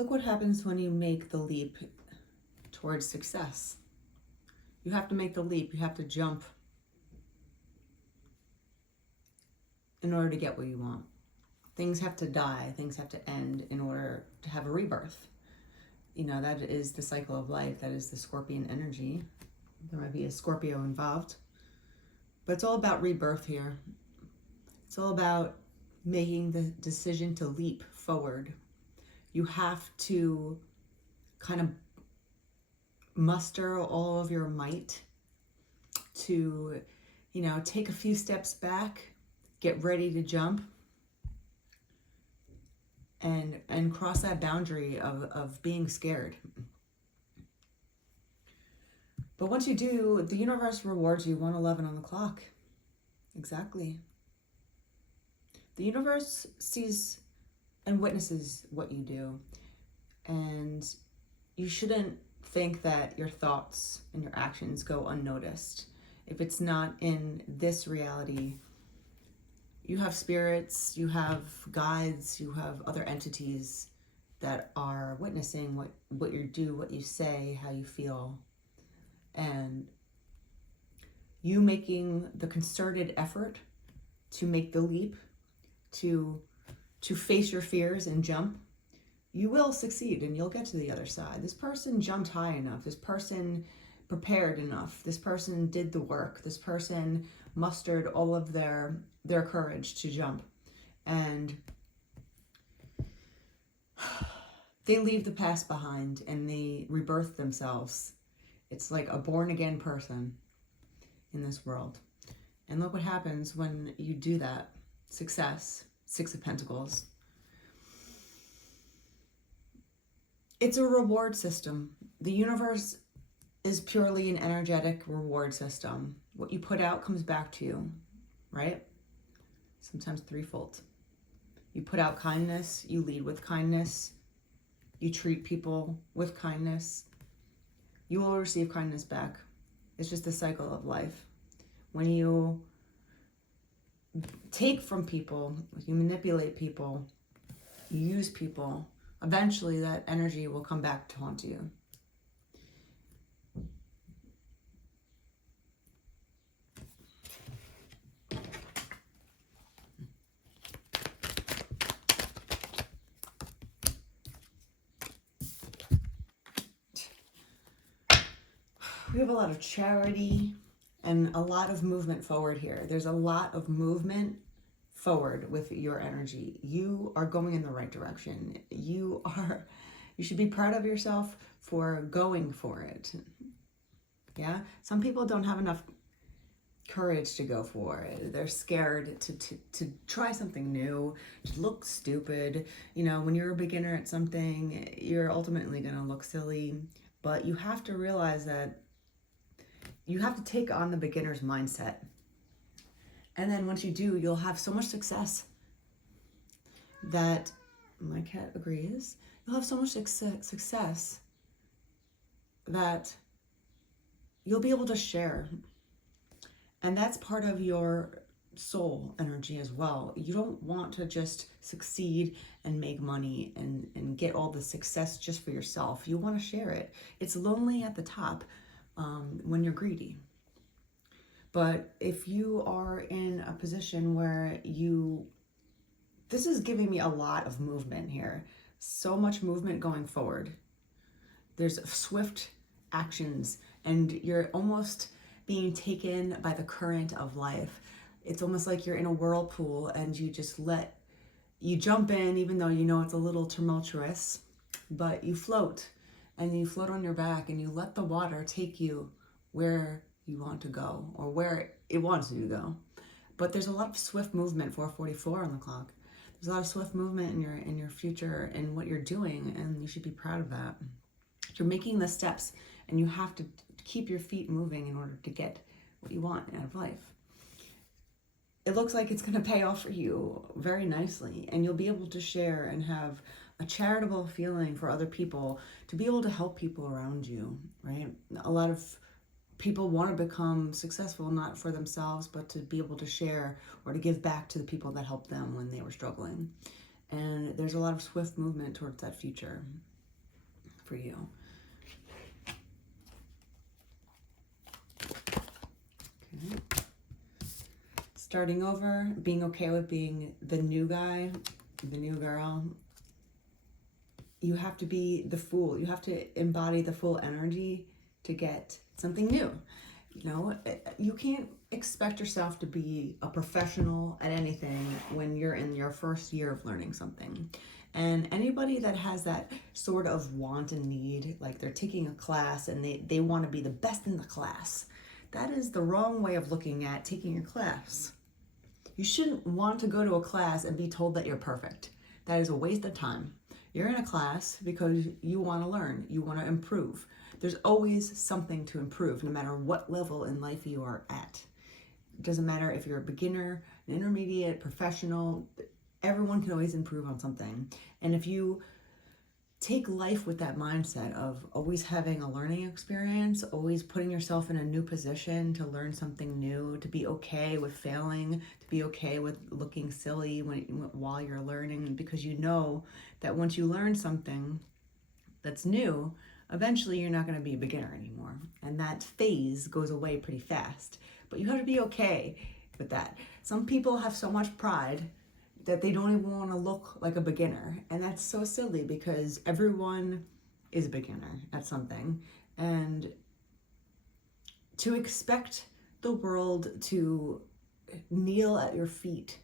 Look what happens when you make the leap towards success. You have to make the leap. You have to jump in order to get what you want. Things have to die. Things have to end in order to have a rebirth. You know, that is the cycle of life. That is the Scorpion energy. There might be a Scorpio involved. But it's all about rebirth here. It's all about making the decision to leap forward. You have to kind of muster all of your might to, you know, take a few steps back, get ready to jump, and cross that boundary of being scared. But once you do, the universe rewards you 111 on the clock. Exactly. The universe sees and witnesses what you do. And you shouldn't think that your thoughts and your actions go unnoticed. If it's not in this reality, you have spirits, you have guides, you have other entities that are witnessing what you do, what you say, how you feel. And you making the concerted effort to make the leap, to face your fears and jump, you will succeed and you'll get to the other side. This person jumped high enough. This person prepared enough. This person did the work. This person mustered all of their courage to jump. And they leave the past behind and they rebirth themselves. It's like a born again person in this world. And look what happens when you do that. Success, Six of Pentacles. It's a reward system. The universe is purely an energetic reward system. What you put out comes back to you, right? Sometimes threefold. You put out kindness, you lead with kindness, you treat people with kindness, you will receive kindness back. It's just the cycle of life. When you take from people, you manipulate people, you use people, eventually that energy will come back to haunt you. We have a lot of charity and a lot of movement forward here. There's a lot of movement forward with your energy. You are going in the right direction. You should be proud of yourself for going for it. Yeah? Some people don't have enough courage to go for it. They're scared to try something new, to look stupid. You know, when you're a beginner at something, you're ultimately going to look silly. But you have to realize that you have to take on the beginner's mindset. And then once you do, you'll have so much success that, my cat agrees, you'll have so much success that you'll be able to share. And that's part of your soul energy as well. You don't want to just succeed and make money and get all the success just for yourself. You want to share it. It's lonely at the top when you're greedy. But if you are in a position where this is giving me a lot of movement here. So much movement going forward. There's swift actions and you're almost being taken by the current of life. It's almost like you're in a whirlpool and you jump in even though you know it's a little tumultuous, but you float and you float on your back and you let the water take you where you want to go or where it wants you to go. But there's a lot of swift movement, 4:44 on the clock. There's a lot of swift movement in your future and what you're doing, and you should be proud of that. You're making the steps and you have to keep your feet moving in order to get what you want out of life. It looks like it's going to pay off for you very nicely, and you'll be able to share and have a charitable feeling for other people, to be able to help people around you, right? A lot of people want to become successful, not for themselves, but to be able to share or to give back to the people that helped them when they were struggling. And there's a lot of swift movement towards that future. for you. Okay. Starting over, being okay with being the new guy, the new girl. You have to be the fool. You have to embody the full energy to get something new. You know, you can't expect yourself to be a professional at anything when you're in your first year of learning something. And anybody that has that sort of want and need, like they're taking a class and they want to be the best in the class, that is the wrong way of looking at taking a class. You shouldn't want to go to a class and be told that you're perfect. That is a waste of time. You're in a class because you want to learn, you want to improve. There's always something to improve, no matter what level in life you are at. It doesn't matter if you're a beginner, an intermediate, professional, everyone can always improve on something. And if you take life with that mindset of always having a learning experience, always putting yourself in a new position to learn something new, to be okay with failing, to be okay with looking silly while you're learning, because you know that once you learn something that's new, eventually you're not going to be a beginner anymore. And that phase goes away pretty fast. But you have to be okay with that. Some people have so much pride that they don't even want to look like a beginner. And that's so silly, because everyone is a beginner at something. And to expect the world to kneel at your feet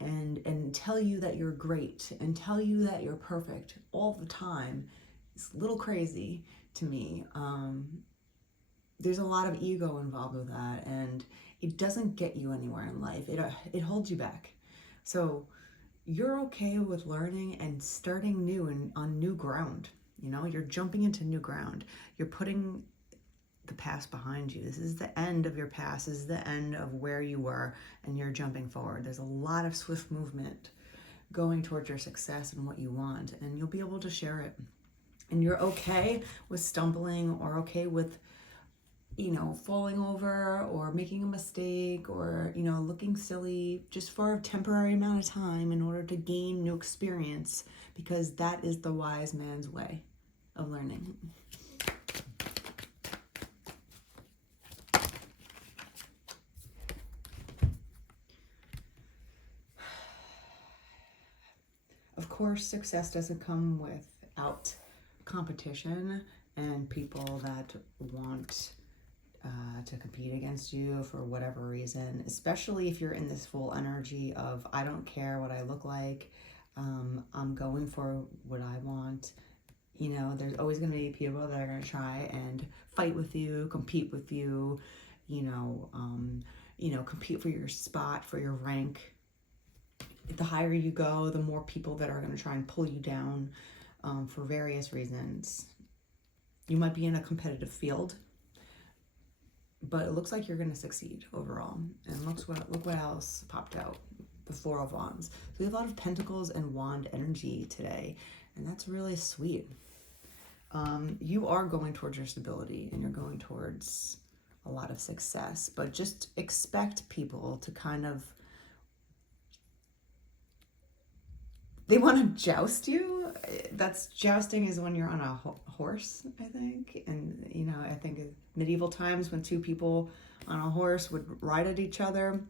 and tell you that you're great and tell you that you're perfect all the time is a little crazy to me. There's a lot of ego involved with that, and it doesn't get you anywhere in life. It holds you back. So you're okay with learning and starting new and on new ground. You know, you're jumping into new ground. You're putting the past behind you. This is the end of your past. This is the end of where you were, and you're jumping forward. There's a lot of swift movement going towards your success and what you want, and you'll be able to share it. And you're okay with stumbling, or okay with, you know, falling over or making a mistake or, you know, looking silly just for a temporary amount of time in order to gain new experience, because that is the wise man's way of learning. Of course, success doesn't come without competition and people that want to compete against you for whatever reason, especially if you're in this full energy of, I don't care what I look like, I'm going for what I want. You know, there's always going to be people that are going to try and fight with you, compete with you, compete for your spot, for your rank. The higher you go, the more people that are going to try and pull you down for various reasons. You might be in a competitive field, but it looks like you're going to succeed overall. And look what else popped out. The Four of Wands. So we have a lot of Pentacles and Wand energy today, and that's really sweet. You are going towards your stability, and you're going towards a lot of success, but just expect people to kind of, they want to joust you. That's jousting is when you're on a horse, I think. And, you know, I think in medieval times when two people on a horse would ride at each other,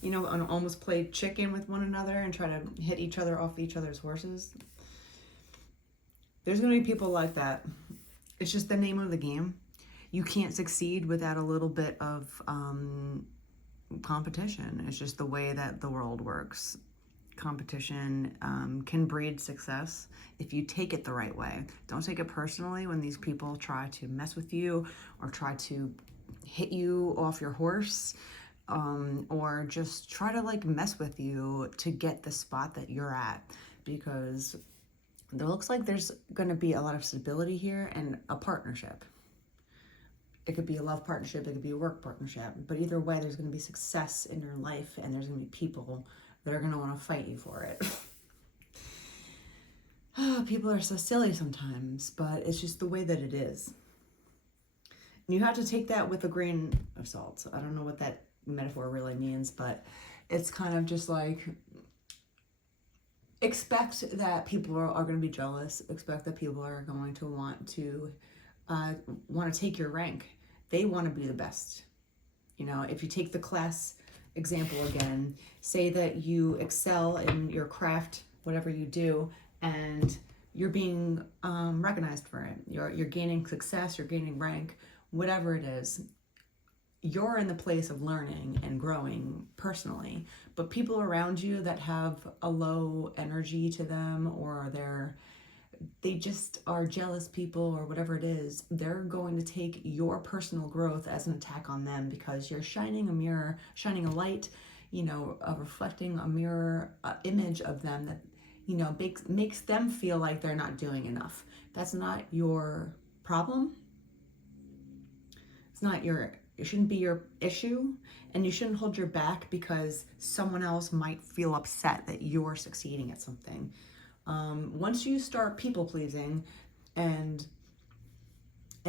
you know, and almost play chicken with one another and try to hit each other off each other's horses. There's going to be people like that. It's just the name of the game. You can't succeed without a little bit of competition. It's just the way that the world works. Competition can breed success if you take it the right way. Don't take it personally when these people try to mess with you or try to hit you off your horse, or just try to like mess with you to get the spot that you're at, because it looks like there's going to be a lot of stability here and a partnership. It could be a love partnership, it could be a work partnership, but either way there's going to be success in your life, and there's going to be people that are going to want to fight you for it. People are so silly sometimes, but it's just the way that it is. And you have to take that with a grain of salt. I don't know what that metaphor really means, but it's kind of just like, expect that people are going to be jealous. Expect that people are going to want to take your rank. They want to be the best. You know, if you take the class example again, say that you excel in your craft, whatever you do, and you're being recognized for it. You're gaining success, you're gaining rank, whatever it is. You're in the place of learning and growing personally, but people around you that have a low energy to them, or they just are jealous people or whatever it is, they're going to take your personal growth as an attack on them, because you're shining a mirror, shining a light, reflecting a mirror image of them that, makes them feel like they're not doing enough. That's not your problem. It shouldn't be your issue, and you shouldn't hold your back because someone else might feel upset that you're succeeding at something. Once you start people pleasing and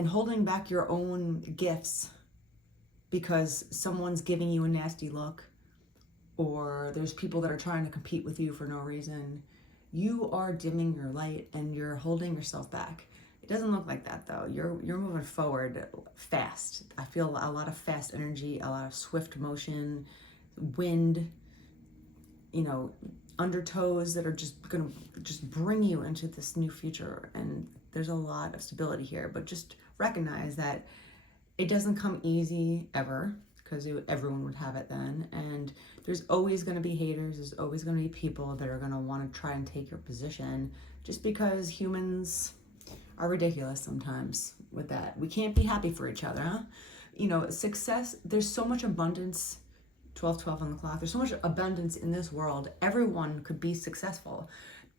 holding back your own gifts because someone's giving you a nasty look, or there's people that are trying to compete with you for no reason, you are dimming your light and you're holding yourself back. It doesn't look like that though. You're moving forward fast. I feel a lot of fast energy, a lot of swift motion, wind, undertows that are just gonna bring you into this new future. And there's a lot of stability here, but just recognize that it doesn't come easy ever, because everyone would have it then. And there's always going to be haters. There's always going to be people that are going to want to try and take your position, just because humans are ridiculous sometimes with that. We can't be happy for each other, huh? Success, there's so much abundance, 12:12 on the clock. There's so much abundance in this world. Everyone could be successful.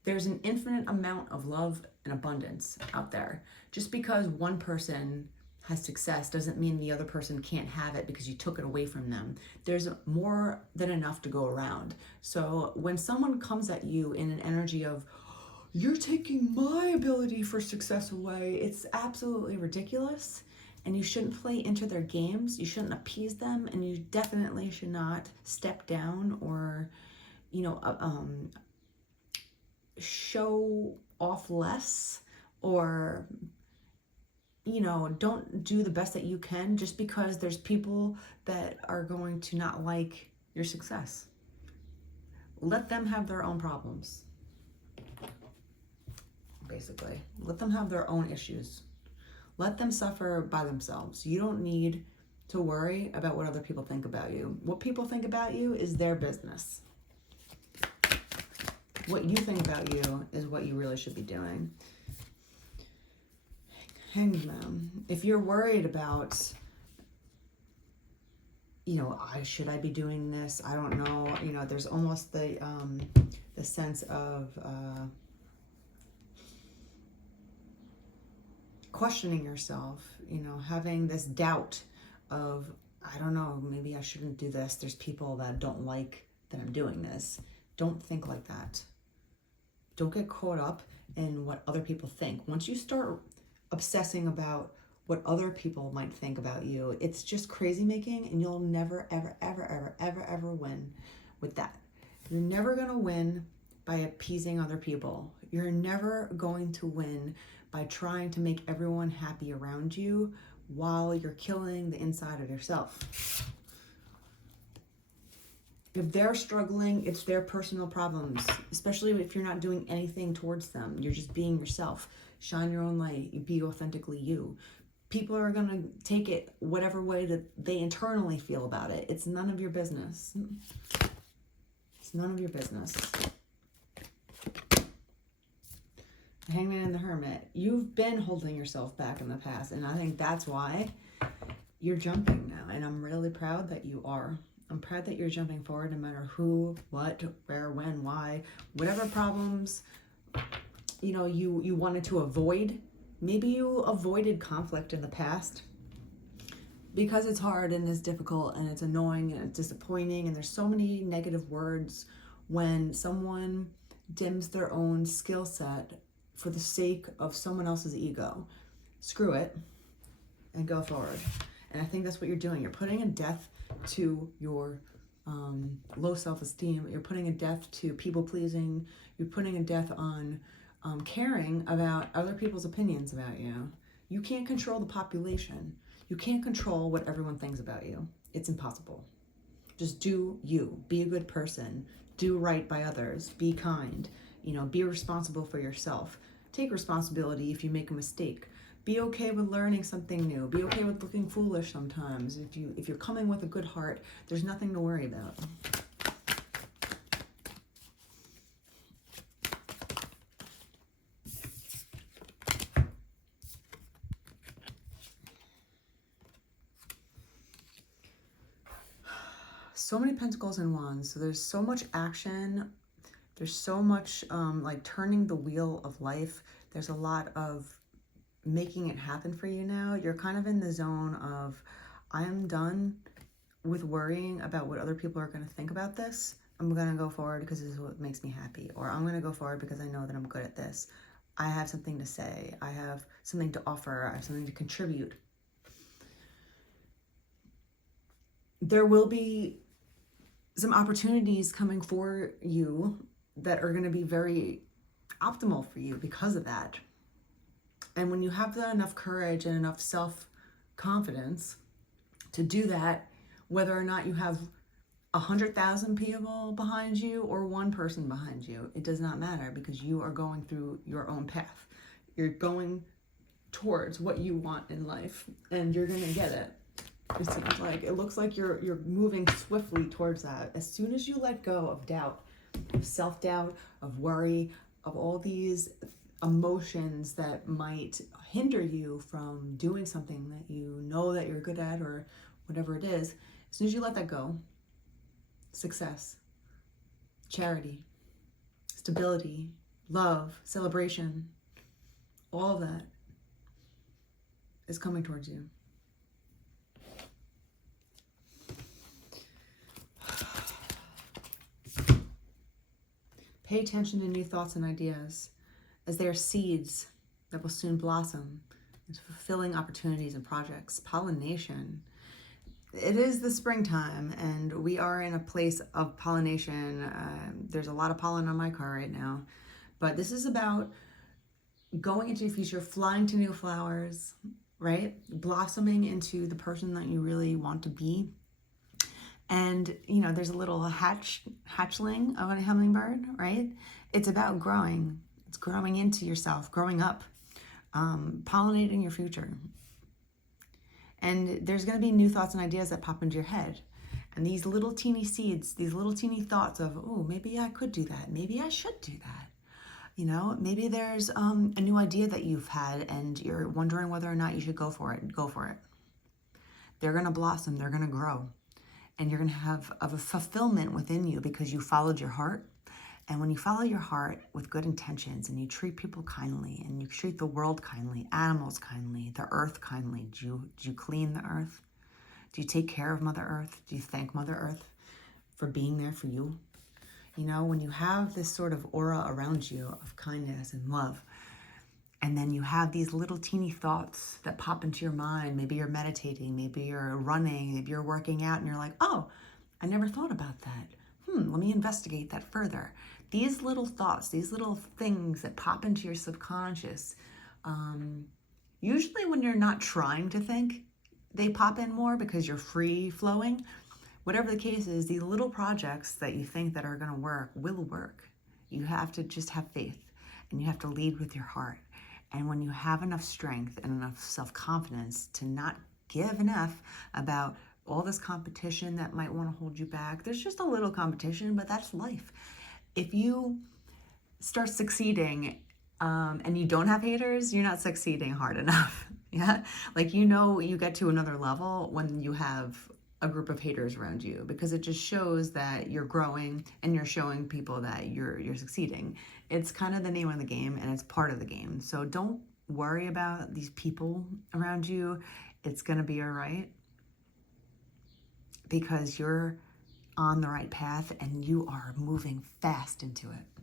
There's an infinite amount of love and abundance out there. Just because one person has success doesn't mean the other person can't have it because you took it away from them. There's more than enough to go around. So when someone comes at you in an energy of, you're taking my ability for success away, it's absolutely ridiculous. And you shouldn't play into their games. You shouldn't appease them, and you definitely should not step down or, show off less, or don't do the best that you can just because there's people that are going to not like your success. Let them have their own problems. Basically, let them have their own issues. Let them suffer by themselves. You don't need to worry about what other people think about you. What people think about you is their business. What you think about you is what you really should be doing. Hangman. If you're worried about, should I be doing this? I don't know. There's almost the sense of questioning yourself, having this doubt of, I don't know, maybe I shouldn't do this. There's people that don't like that I'm doing this. Don't think like that. Don't get caught up in what other people think. Once you start obsessing about what other people might think about you, it's just crazy making, and you'll never, ever, ever, ever, ever, ever win with that. You're never going to win by appeasing other people. You're never going to win by trying to make everyone happy around you while you're killing the inside of yourself. If they're struggling, it's their personal problems, especially if you're not doing anything towards them. You're just being yourself. Shine your own light. Be authentically you. People are going to take it whatever way that they internally feel about it. It's none of your business. It's none of your business. Hangman and the Hermit. You've been holding yourself back in the past, and I think that's why you're jumping now. And I'm really proud that you are. I'm proud that you're jumping forward no matter who, what, where, when, why, whatever problems, you wanted to avoid. Maybe you avoided conflict in the past because it's hard and it's difficult and it's annoying and it's disappointing, and there's so many negative words when someone dims their own skill set for the sake of someone else's ego. Screw it and go forward. And I think that's what you're doing. You're putting a death to your low self-esteem. You're putting a death to people-pleasing. You're putting a death on caring about other people's opinions about you. You can't control the population. You can't control what everyone thinks about you. It's impossible. Just do you. Be a good person. Do right by others. Be kind. Be responsible for yourself. Take responsibility if you make a mistake. Be okay with learning something new. Be okay with looking foolish sometimes. If you're coming with a good heart, there's nothing to worry about. So many pentacles and wands. So there's so much action. There's so much like turning the wheel of life. There's a lot of making it happen for you now. You're kind of in the zone of, I am done with worrying about what other people are going to think about this. I'm going to go forward because this is what makes me happy. Or I'm going to go forward because I know that I'm good at this. I have something to say. I have something to offer. I have something to contribute. There will be some opportunities coming for you that are going to be very optimal for you because of that. And when you have enough courage and enough self-confidence to do that, whether or not you have 100,000 people behind you or one person behind you, it does not matter, because you are going through your own path. You're going towards what you want in life, and you're going to get it. It seems like, it looks like you're moving swiftly towards that. As soon as you let go of doubt, of self-doubt, of worry, of all these emotions that might hinder you from doing something that you know that you're good at, or whatever it is, as soon as you let that go, success, charity, stability, love, celebration, all of that is coming towards you. Pay attention to new thoughts and ideas, as they are seeds that will soon blossom into fulfilling opportunities and projects. Pollination. It is the springtime, and we are in a place of pollination. There's a lot of pollen on my car right now, but this is about going into your future, flying to new flowers, right? Blossoming into the person that you really want to be. And, there's a little hatchling of a hummingbird, right? It's about growing. It's growing into yourself, growing up, pollinating your future. And there's going to be new thoughts and ideas that pop into your head. And these little teeny seeds, these little teeny thoughts of, oh, maybe I could do that. Maybe I should do that. Maybe there's a new idea that you've had and you're wondering whether or not you should go for it. Go for it. They're going to blossom. They're going to grow. And you're going to have a fulfillment within you because you followed your heart. And when you follow your heart with good intentions, and you treat people kindly, and you treat the world kindly, animals kindly, the earth kindly, do you clean the earth? Do you take care of Mother Earth? Do you thank Mother Earth for being there for you? When you have this sort of aura around you of kindness and love, and then you have these little teeny thoughts that pop into your mind. Maybe you're meditating, maybe you're running, maybe you're working out, and you're like, oh, I never thought about that. Let me investigate that further. These little thoughts, these little things that pop into your subconscious, usually when you're not trying to think, they pop in more because you're free flowing. Whatever the case is, these little projects that you think that are going to work will work. You have to just have faith, and you have to lead with your heart. And when you have enough strength and enough self-confidence to not give an F about all this competition that might want to hold you back, there's just a little competition, but that's life. If you start succeeding and you don't have haters, you're not succeeding hard enough. Yeah, you get to another level when you have a group of haters around you, because it just shows that you're growing and you're showing people that you're succeeding. It's kind of the name of the game, and it's part of the game. So don't worry about these people around you. It's going to be all right, because you're on the right path and you are moving fast into it.